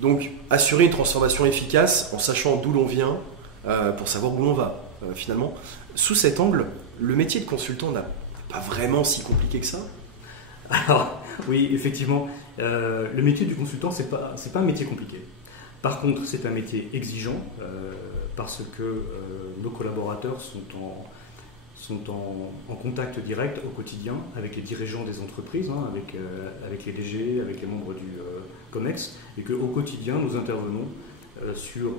Donc, assurer une transformation efficace en sachant d'où l'on vient pour savoir où l'on va, finalement. Sous cet angle, le métier de consultant n'a pas vraiment si compliqué que ça. Alors, oui, effectivement, le métier du consultant, c'est pas un métier compliqué. Par contre, c'est un métier exigeant parce que nos collaborateurs sont en contact direct au quotidien avec les dirigeants des entreprises, avec les DG, avec les membres du COMEX, et qu'au quotidien, nous intervenons sur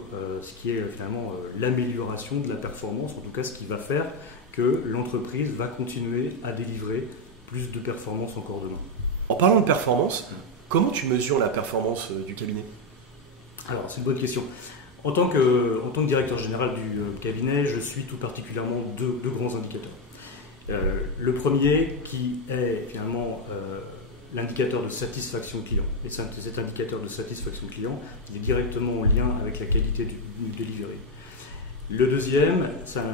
ce qui est finalement l'amélioration de la performance, en tout cas ce qui va faire que l'entreprise va continuer à délivrer plus de performance encore demain. En parlant de performance, comment tu mesures la performance du cabinet ? Alors, c'est une bonne question. En tant que directeur général du cabinet, je suis tout particulièrement deux grands indicateurs. Le premier qui est finalement l'indicateur de satisfaction client. Et cet indicateur de satisfaction client, il est directement en lien avec la qualité du delivery. Le deuxième,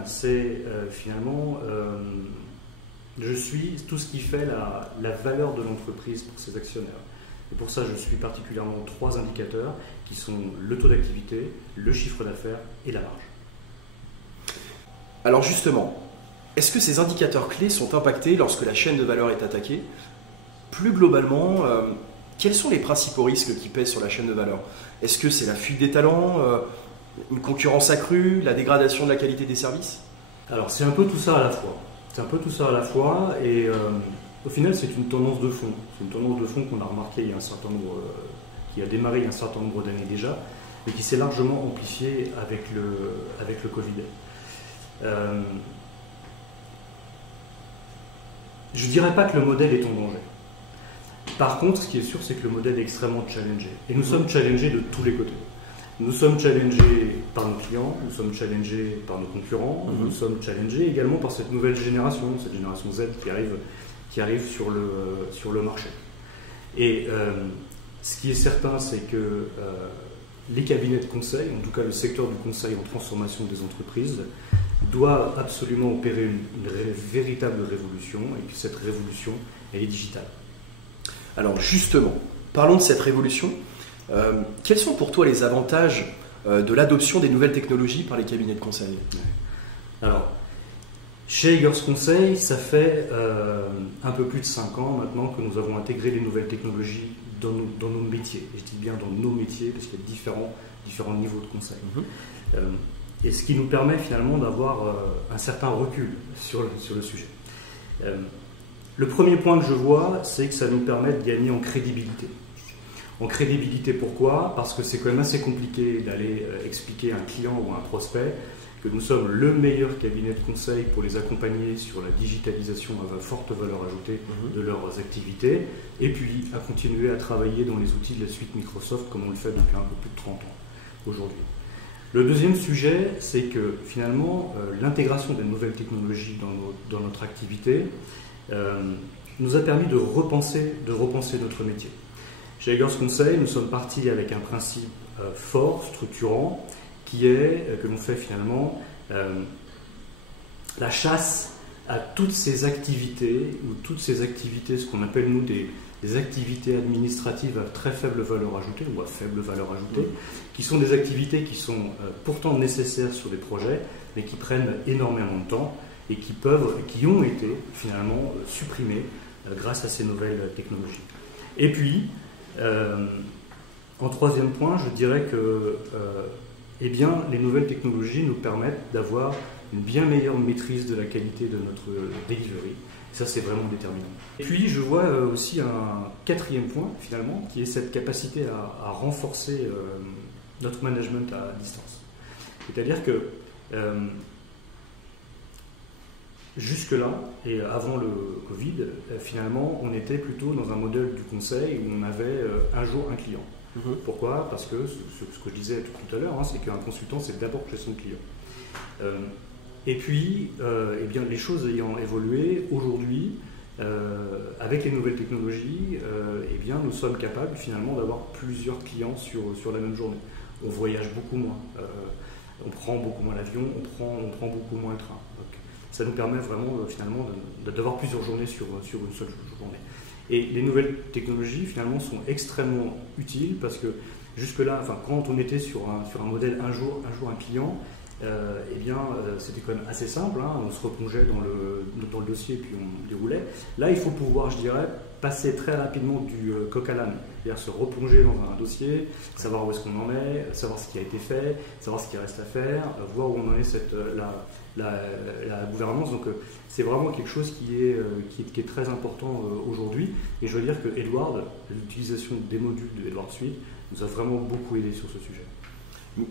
c'est finalement, je suis tout ce qui fait la valeur de l'entreprise pour ses actionnaires. Et pour ça, je suis particulièrement trois indicateurs qui sont le taux d'activité, le chiffre d'affaires et la marge. Alors justement, est-ce que ces indicateurs clés sont impactés lorsque la chaîne de valeur est attaquée ? Plus globalement, quels sont les principaux risques qui pèsent sur la chaîne de valeur ? Est-ce que c'est la fuite des talents, une concurrence accrue, la dégradation de la qualité des services ? Alors c'est un peu tout ça à la fois. Et au final, c'est une tendance de fond. C'est une tendance de fond qu'on a remarqué qui a démarré il y a un certain nombre d'années déjà, mais qui s'est largement amplifiée avec le Covid. Je ne dirais pas que le modèle est en danger. Par contre, ce qui est sûr, c'est que le modèle est extrêmement challengé. Et nous sommes challengés de tous les côtés. Nous sommes challengés par nos clients, nous sommes challengés par nos concurrents, nous sommes challengés également par cette nouvelle génération, cette génération Z qui arrive sur le marché. Et ce qui est certain, c'est que les cabinets de conseil, en tout cas le secteur du conseil en transformation des entreprises, doit absolument opérer une véritable révolution, et que cette révolution, elle est digitale. Alors justement, parlons de cette révolution. Quels sont pour toi les avantages de l'adoption des nouvelles technologies par les cabinets de conseil ? Alors, chez Eggers Conseil, ça fait un peu plus de 5 ans maintenant que nous avons intégré les nouvelles technologies dans nos métiers. Je dis bien dans nos métiers parce qu'il y a différents niveaux de conseil. Et ce qui nous permet finalement d'avoir un certain recul sur le sujet. Le premier point que je vois, c'est que ça nous permet de gagner en crédibilité. En crédibilité, pourquoi ? Parce que c'est quand même assez compliqué d'aller expliquer à un client ou à un prospect que nous sommes le meilleur cabinet de conseil pour les accompagner sur la digitalisation à forte valeur ajoutée de leurs activités, et puis à continuer à travailler dans les outils de la suite Microsoft comme on le fait depuis un peu plus de 30 ans aujourd'hui. Le deuxième sujet, c'est que finalement, l'intégration des nouvelles technologies dans notre activité nous a permis de repenser notre métier. Chez Eggers Conseil, nous sommes partis avec un principe fort, structurant, qui est que l'on fait finalement la chasse à toutes ces activités, ce qu'on appelle nous des activités administratives à très faible valeur ajoutée, ou à faible valeur ajoutée, qui sont des activités qui sont pourtant nécessaires sur des projets, mais qui prennent énormément de temps et qui ont été finalement supprimées grâce à ces nouvelles technologies. Et puis, en troisième point, je dirais que les nouvelles technologies nous permettent d'avoir une bien meilleure maîtrise de la qualité de notre delivery. Ça, c'est vraiment déterminant. Et puis, je vois aussi un quatrième point, finalement, qui est cette capacité à renforcer notre management à distance. C'est-à-dire que jusque-là, et avant le Covid, finalement, on était plutôt dans un modèle du conseil où on avait un jour un client. Pourquoi ? Parce que ce que je disais tout à l'heure, c'est qu'un consultant, c'est d'abord chez son client. Et puis, les choses ayant évolué, aujourd'hui, avec les nouvelles technologies, nous sommes capables finalement d'avoir plusieurs clients sur la même journée. On voyage beaucoup moins, on prend beaucoup moins l'avion, on prend beaucoup moins le train. Donc, ça nous permet vraiment finalement d'avoir plusieurs journées sur une seule journée. Et les nouvelles technologies, finalement, sont extrêmement utiles parce que jusque-là, enfin, quand on était sur un modèle un jour un client, c'était quand même assez simple, hein, on se replongeait dans le dossier et puis on déroulait. Là, il faut pouvoir, je dirais, passer très rapidement du coq à l'âne, c'est-à-dire se replonger dans un dossier, savoir où est-ce qu'on en est, savoir ce qui a été fait, savoir ce qui reste à faire, voir où on en est la gouvernance. Donc c'est vraiment quelque chose qui est très important aujourd'hui. Et je veux dire que Edward, l'utilisation des modules de Edward Suite, nous a vraiment beaucoup aidé sur ce sujet.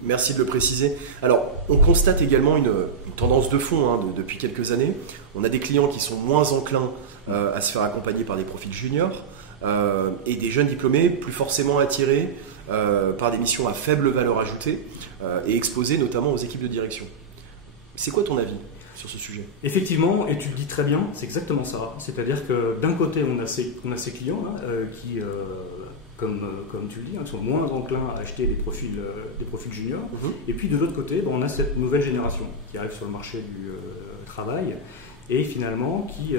Merci de le préciser. Alors, on constate également une tendance de fond depuis quelques années. On a des clients qui sont moins enclins à se faire accompagner par des profils juniors et des jeunes diplômés plus forcément attirés par des missions à faible valeur ajoutée et exposés notamment aux équipes de direction. C'est quoi ton avis sur ce sujet? Effectivement, et tu le dis très bien, c'est exactement ça. C'est-à-dire que d'un côté, on a ces clients qui... Comme tu le dis, qui sont moins enclins à acheter des profils juniors. Et puis de l'autre côté, on a cette nouvelle génération qui arrive sur le marché du travail et finalement qui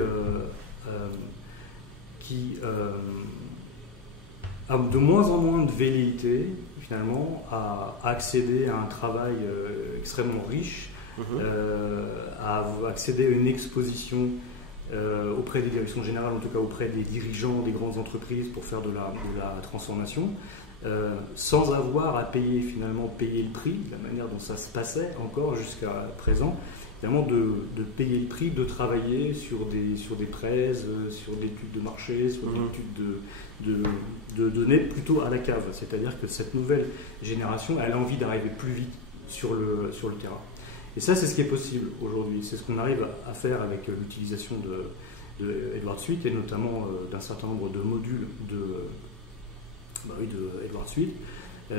a de moins en moins de velléité finalement à accéder à un travail extrêmement riche, à accéder à une exposition auprès des directions générales, en tout cas auprès des dirigeants des grandes entreprises pour faire de la transformation, sans avoir à payer le prix, de la manière dont ça se passait encore jusqu'à présent, finalement de payer le prix, de travailler sur des prêts, sur des études de marché, sur des études de données plutôt à la cave. C'est-à-dire que cette nouvelle génération, elle a envie d'arriver plus vite sur le terrain. Et ça, c'est ce qui est possible aujourd'hui. C'est ce qu'on arrive à faire avec l'utilisation de Edward Suite et notamment d'un certain nombre de modules de Edward Suite.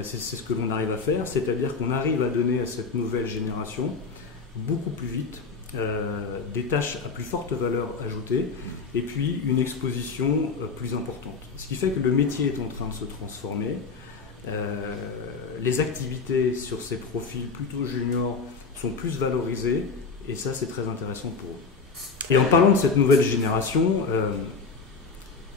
C'est ce que l'on arrive à faire, c'est-à-dire qu'on arrive à donner à cette nouvelle génération beaucoup plus vite des tâches à plus forte valeur ajoutée et puis une exposition plus importante. Ce qui fait que le métier est en train de se transformer. Les activités sur ces profils plutôt juniors sont plus valorisés et ça c'est très intéressant pour eux. Et en parlant de cette nouvelle génération,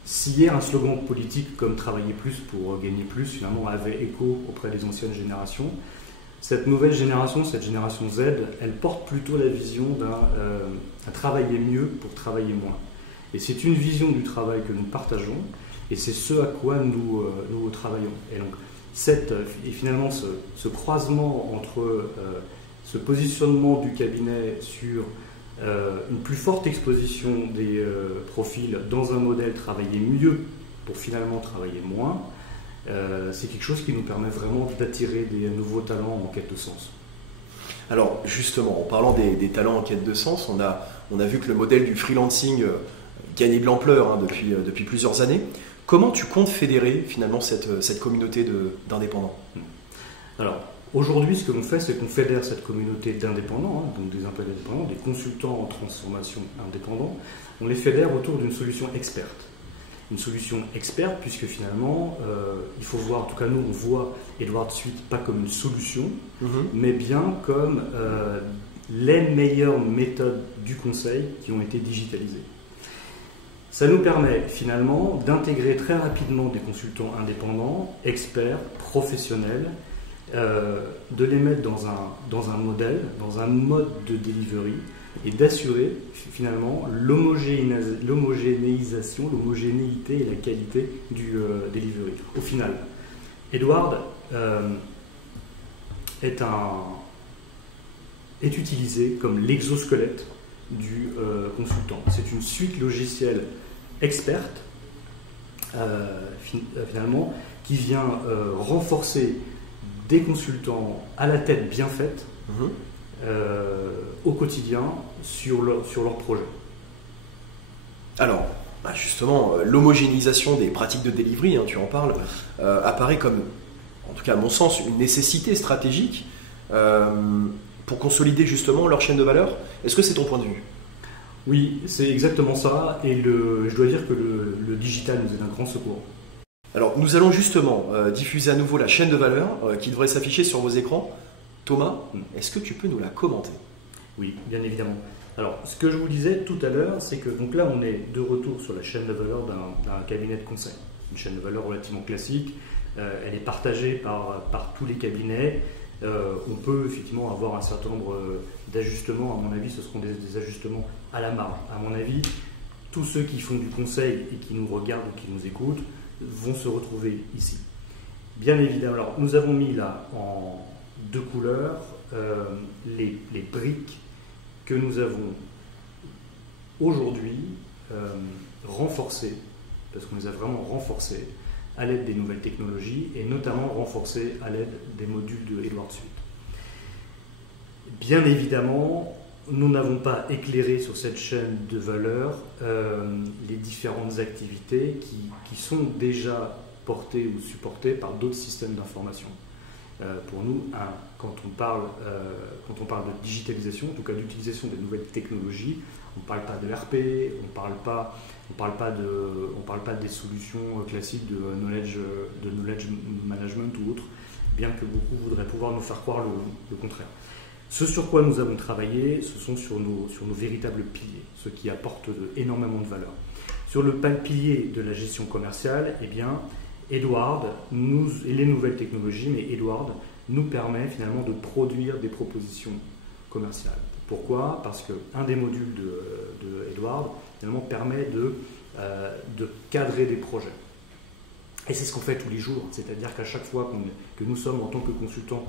si hier un slogan politique comme travailler plus pour gagner plus finalement avait écho auprès des anciennes générations, cette nouvelle génération, cette génération Z, elle porte plutôt la vision d'un travailler mieux pour travailler moins. Et c'est une vision du travail que nous partageons et c'est ce à quoi nous travaillons. Et donc finalement ce croisement entre ce positionnement du cabinet sur une plus forte exposition des profils dans un modèle travailler mieux pour finalement travailler moins, c'est quelque chose qui nous permet vraiment d'attirer des nouveaux talents en quête de sens. Alors justement, en parlant des talents en quête de sens, on a vu que le modèle du freelancing gagnait de l'ampleur depuis plusieurs années. Comment tu comptes fédérer finalement cette communauté d'indépendants? Alors, aujourd'hui, ce que l'on fait, c'est qu'on fédère cette communauté d'indépendants, donc des employés indépendants, des consultants en transformation indépendants. On les fédère autour d'une solution experte. Une solution experte, puisque finalement, il faut voir, en tout cas nous, on voit Edward Suite pas comme une solution, mais bien comme les meilleures méthodes du conseil qui ont été digitalisées. Ça nous permet finalement d'intégrer très rapidement des consultants indépendants, experts, professionnels, de les mettre dans un modèle, dans un mode de delivery et d'assurer finalement l'homogénéisation, l'homogénéité et la qualité du delivery. Au final, Edward est utilisé comme l'exosquelette du consultant. C'est une suite logicielle experte finalement qui vient renforcer des consultants à la tête bien faite au quotidien sur leur projet. Alors, justement, l'homogénéisation des pratiques de delivery, tu en parles, apparaît comme, en tout cas à mon sens, une nécessité stratégique pour consolider justement leur chaîne de valeur. Est-ce que c'est ton point de vue? Oui, c'est exactement ça, et je dois dire que le digital nous est d'un grand secours. Alors, nous allons justement diffuser à nouveau la chaîne de valeur qui devrait s'afficher sur vos écrans. Thomas, est-ce que tu peux nous la commenter? Oui, bien évidemment. Alors, ce que je vous disais tout à l'heure, c'est que donc là, on est de retour sur la chaîne de valeur d'un cabinet de conseil. Une chaîne de valeur relativement classique. Elle est partagée par tous les cabinets. On peut effectivement avoir un certain nombre d'ajustements. À mon avis, ce seront des ajustements à la marge. À mon avis, tous ceux qui font du conseil et qui nous regardent ou qui nous écoutent vont se retrouver ici. Bien évidemment, alors nous avons mis là en deux couleurs les briques que nous avons aujourd'hui renforcées, parce qu'on les a vraiment renforcées à l'aide des nouvelles technologies et notamment renforcées à l'aide des modules de Edward Suite. Bien évidemment, nous n'avons pas éclairé sur cette chaîne de valeur les différentes activités qui sont déjà portées ou supportées par d'autres systèmes d'information. Pour nous, quand on parle de digitalisation, en tout cas d'utilisation des nouvelles technologies, on ne parle pas de RP, on ne parle pas des solutions classiques de knowledge management ou autres, bien que beaucoup voudraient pouvoir nous faire croire le contraire. Ce sur quoi nous avons travaillé, ce sont sur nos véritables piliers, ce qui apporte énormément de valeur. Sur le pilier de la gestion commerciale, eh bien, Edward, et les nouvelles technologies, mais Edward nous permet finalement de produire des propositions commerciales. Pourquoi? Parce qu'un des modules de Edward finalement permet de cadrer des projets. Et c'est ce qu'on fait tous les jours, c'est-à-dire qu'à chaque fois que nous sommes en tant que consultants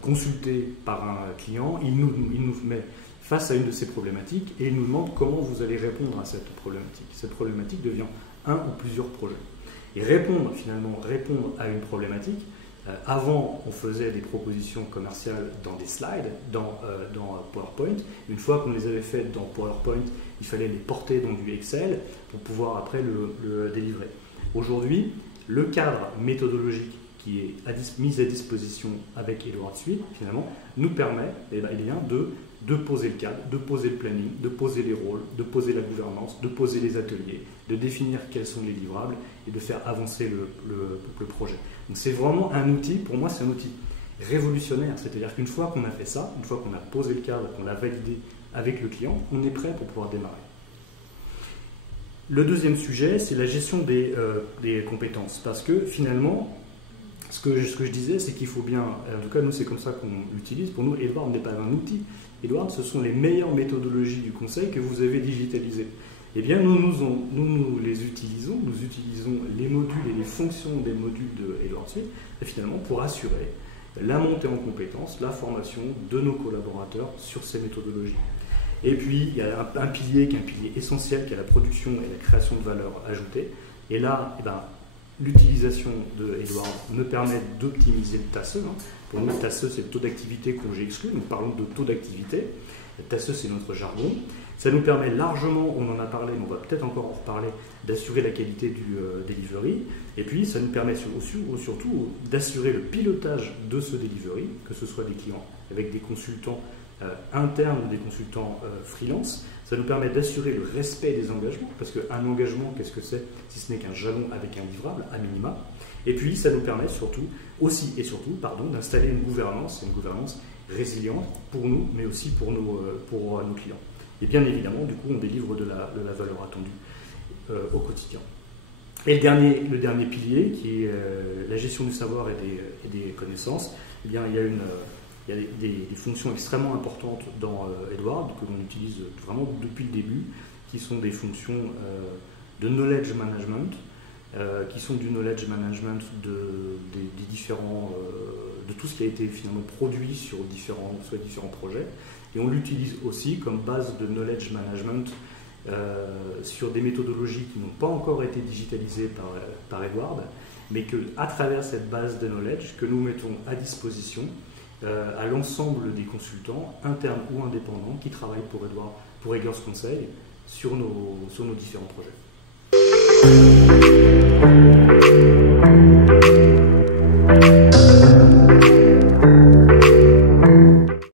consultés par un client, il nous met face à une de ces problématiques et il nous demande comment vous allez répondre à cette problématique. Cette problématique devient un ou plusieurs projets. Et répondre à une problématique, avant on faisait des propositions commerciales dans des slides, dans PowerPoint. Une fois qu'on les avait faites dans PowerPoint, il fallait les porter dans du Excel pour pouvoir après le délivrer. Aujourd'hui, le cadre méthodologique qui est mis à disposition avec Edward Suite, finalement, nous permet de poser le cadre, de poser le planning, de poser les rôles, de poser la gouvernance, de poser les ateliers, de définir quels sont les livrables et de faire avancer le projet. Donc c'est vraiment un outil, pour moi c'est un outil révolutionnaire, c'est-à-dire qu'une fois qu'on a fait ça, une fois qu'on a posé le cadre, qu'on l'a validé avec le client, on est prêt pour pouvoir démarrer. Le deuxième sujet, c'est la gestion des compétences, parce que finalement, ce que je disais, c'est qu'il faut bien, en tout cas nous c'est comme ça qu'on l'utilise, pour nous Edward n'est pas un outil, Edward ce sont les meilleures méthodologies du conseil que vous avez digitalisées. Eh bien nous les utilisons, nous utilisons les modules et les fonctions des modules de Edward Suite, finalement pour assurer la montée en compétences, la formation de nos collaborateurs sur ces méthodologies. Et puis il y a un pilier qui est un pilier essentiel, qui est la production et la création de valeur ajoutée. Et là, l'utilisation de Edward me permet d'optimiser le TASE. Pour nous, le TASE, c'est le taux d'activité que j'ai exclu. Nous parlons de taux d'activité. Le TASE, c'est notre jargon. Ça nous permet largement, on en a parlé, mais on va peut-être encore en reparler, d'assurer la qualité du delivery. Et puis, ça nous permet surtout d'assurer le pilotage de ce delivery, que ce soit des clients avec des consultants internes ou des consultants freelance. Ça nous permet d'assurer le respect des engagements, parce qu'un engagement, qu'est-ce que c'est si ce n'est qu'un jalon avec un livrable, à minima. Et puis, ça nous permet surtout d'installer une gouvernance résiliente pour nous, mais aussi pour nos clients. Et bien évidemment, du coup, on délivre de la valeur attendue au quotidien. Et le dernier pilier, qui est la gestion du savoir et des connaissances, eh bien, il y a des fonctions extrêmement importantes dans Edward, que l'on utilise vraiment depuis le début, qui sont des fonctions de knowledge management, qui sont du knowledge management de tout ce qui a été finalement produit sur différents projets. Et on l'utilise aussi comme base de knowledge management sur des méthodologies qui n'ont pas encore été digitalisées par Edward, mais qu'à travers cette base de knowledge que nous mettons à disposition à l'ensemble des consultants, internes ou indépendants, qui travaillent pour Edward, pour Eggers Conseil, sur nos différents projets.